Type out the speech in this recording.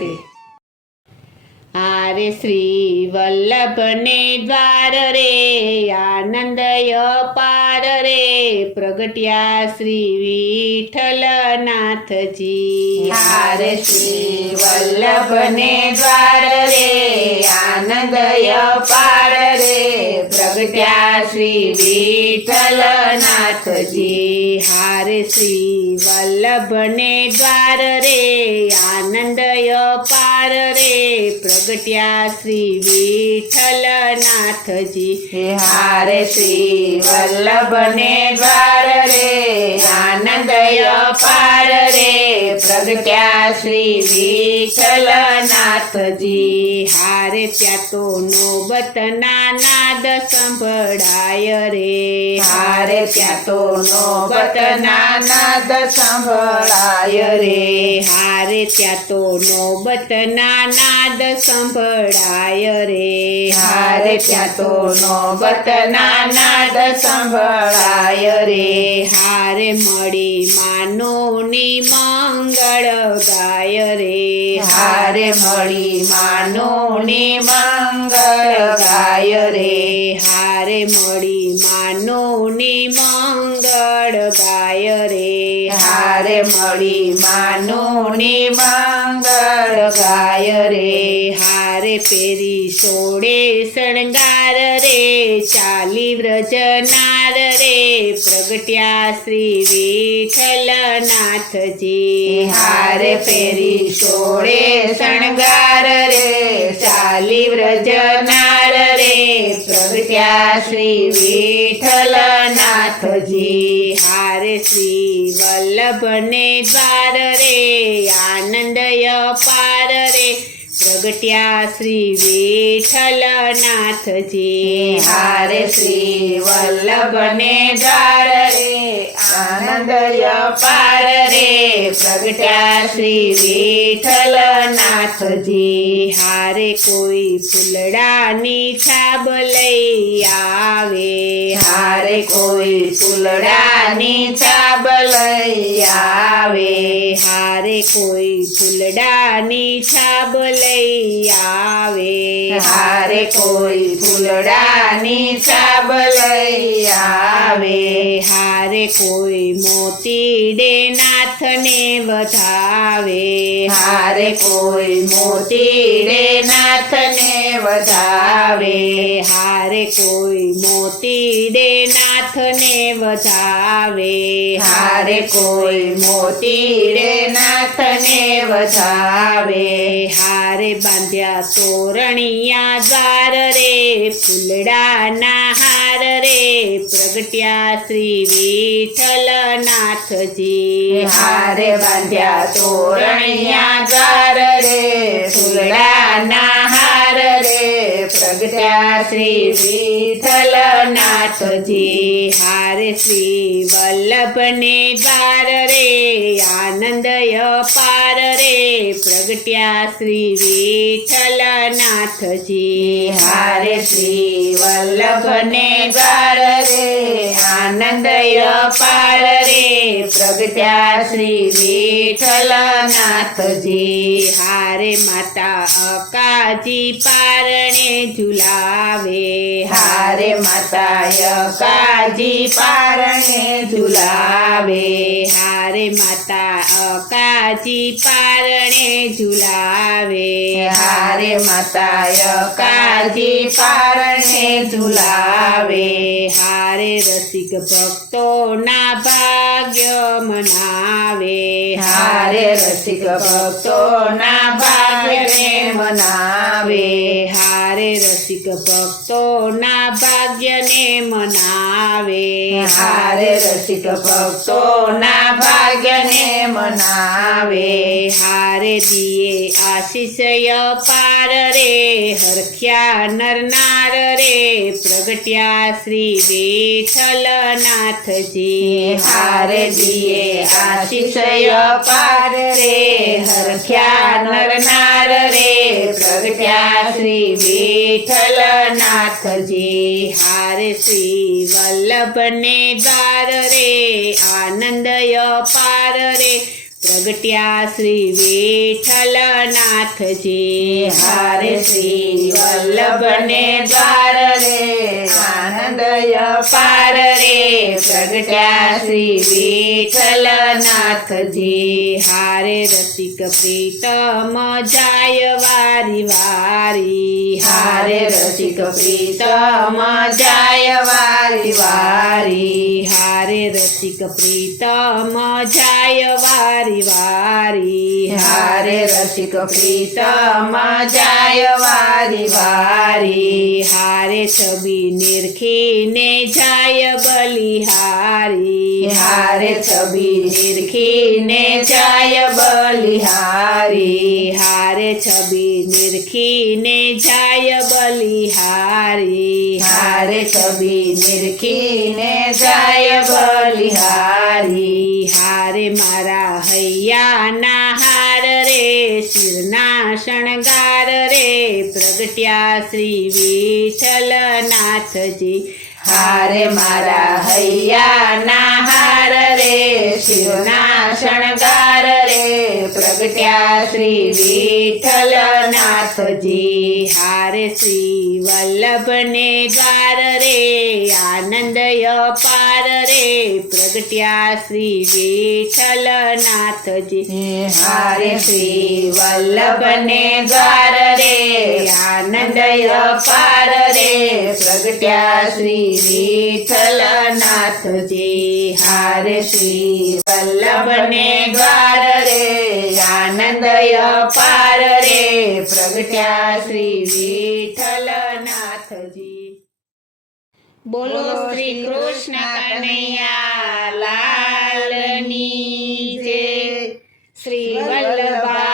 રાધે। હારે શ્રી વલ્લભને દ્વાર રે આનંદ અપાર રે પ્રગટ્યા શ્રી વિઠ્ઠલનાથજી। હારે શ્રી વલ્લભને દ્વાર રે આનંદ અપાર રે પ્રગટ્યા શ્રી વિઠ્ઠલનાથજી। હારે શ્રી વલ્લભને દ્વાર રે આનંદ અપાર રે પ્રગટ્યા શ્રી વિઠ્ઠલનાથજી। હારે શ્રી વલ્લભને દ્વાર રે આનંદ અપાર રે પ્રગટ્યા શ્રી વિઠ્ઠલનાથજી। હારે ત્યાં તો નોબતના નાદ સંભળાય રે હારે ત્યાં તો નોબતના નાદ સંભળાય રે હારે ત્યાં તો નોબતના નાદ સંભળાય રે હારે ત્યાં તો નોબતના નાદ સંભળાય રે હારે મળી માનોની મંગળ ગાય રે હારે મળી માનોની મંગળ ગાય રે હારે મળી માનોની મંગળ ગાય રે હારે મળી માનોની મંગળ ગાય રે હારે પેરી સોળે શણગાર રે ચાલી વ્રજનાર રે પ્રગટ્યા શ્રી વિઠ્ઠલનાથજી। હારે પેરી સોળે શણગાર રે ચાલી વ્રજનાર રે પ્રગટ્યા શ્રી વિઠ્ઠલનાથજી। હારે શ્રી વલ્લભને દ્વાર રે આનંદ અપાર રે પ્રગટ્યા શ્રી વિઠ્ઠલનાથજી। હારે શ્રી વલ્લભને દ્વાર રે આનંદ અપાર રે પ્રગટ્યા શ્રી વિઠ્ઠલનાથજી। હારે કોઈ ફૂલડાની છાબ લઈ આવે હારે કોઈ ફૂલડાની છાબ લઈ આવે હારે કોઈ ફૂલડાની છાબ લઈ આવે હારે કોઈ ફૂલડાની છાબ લઈ આવે હારે કોઈ મોતીડે નાથને વધાવે હારે કોઈ મોતીડે નાથને વધાવે હારે કોઈ મોતીડે નાથને વધાવે હારે કોઈ મોતીડે નાથને વધાવે હારે બાંધ્યા તોરણિયા દ્વાર રે ફૂલડાના હાર રે પ્રગટ્યા શ્રી વિઠ્ઠલનાથજી। હારે બાંધ્યા તોરણિયા દ્વાર રે ફૂલડાના હાર રે પ્રગટ્યા શ્રી વિઠ્ઠલનાથજી। હારે શ્રી વલ્લભને દ્વાર રે આનંદ અપાર રે પ્રગટ્યા શ્રી વિઠ્ઠલનાથજી। હારે શ્રી વલ્લભને દ્વાર રે આનંદ અપાર રે પ્રગટ્યા શ્રી વિઠ્ઠલનાથજી। હારે માતા અકાજી પારણે ઝુલાવે હારે માતા અકાજી પારણે ઝુલાવે હારે માતા અકાજી પારણે ઝુલાવે હારે માતા અકાજી પારણે ઝુલાવે હારે રસિક ભક્તોના ભાગ્ય મનાવે હારે રસિક ભક્તોના ભાગ્યને મનાવે હારે રસિક ભક્તોના ભાગ્યને મનાવે હારે રસિક ભક્તોના ભાગ્યને મનાવે હારે દિયે આશીષ અપાર રે હરખ્યા નરનાર રે પ્રગટ્યા શ્રી વિઠ્ઠલનાથજી। હારે દિયે આશીષ અપાર રે હરખ્યા નરનાર રે પ્રગટ્યા શ્રી વિઠ્ઠલનાથજી। હારે શ્રી વલ્લભને દ્વાર રે આનંદ અપાર રે પ્રગટ્યા શ્રી વિઠ્ઠલનાથજી હારે શ્રી વલ્લભને દ્વાર રે આનંદ અપાર રે પ્રગટ્યા શ્રી વિઠ્ઠલનાથજી હારે રસિક પ્રીતમ જાય વારી વારી હારે રસિક પ્રીતમ જાય વારી વારી હારે રસિક પ્રીતમ જાય વારી વારી હારે રસિક પ્રીતમ જાય વારી વારી હારે છબી નિરખીને જાય બલિહારી હારે છબી નિરખીને જાય બલિહારી હારે છબી નિરખીને જાય બલિહારી હારે છબી નિરખીને જાય બલિહારી હારે મારા હૈયાના હાર રે શિરના શણગાર રે પ્રગટ્યા શ્રી વિઠ્ઠલનાથજી હારે મારા હૈયાના હાર રે શિવના શણગાર રે પ્રગટ્યા શ્રી વિઠ્ઠલનાથજી હારે શ્રી વલ્લભને દ્વાર રે આનંદ અપાર રે પ્રગટ્યા શ્રી વિઠ્ઠલનાથજી હારે શ્રી વલ્લભને દ્વાર રે આનંદ અપાર રે પ્રગટ્યા શ્રી વિઠ્ઠલનાથજી હારે શ્રી વલ્લભને દ્વાર રે આનંદ અપાર રે પ્રગટ્યા શ્રી વિઠ્ઠલનાથજી બોલો શ્રી કૃષ્ણ કનૈયા લાલની જય શ્રી વલ્લભા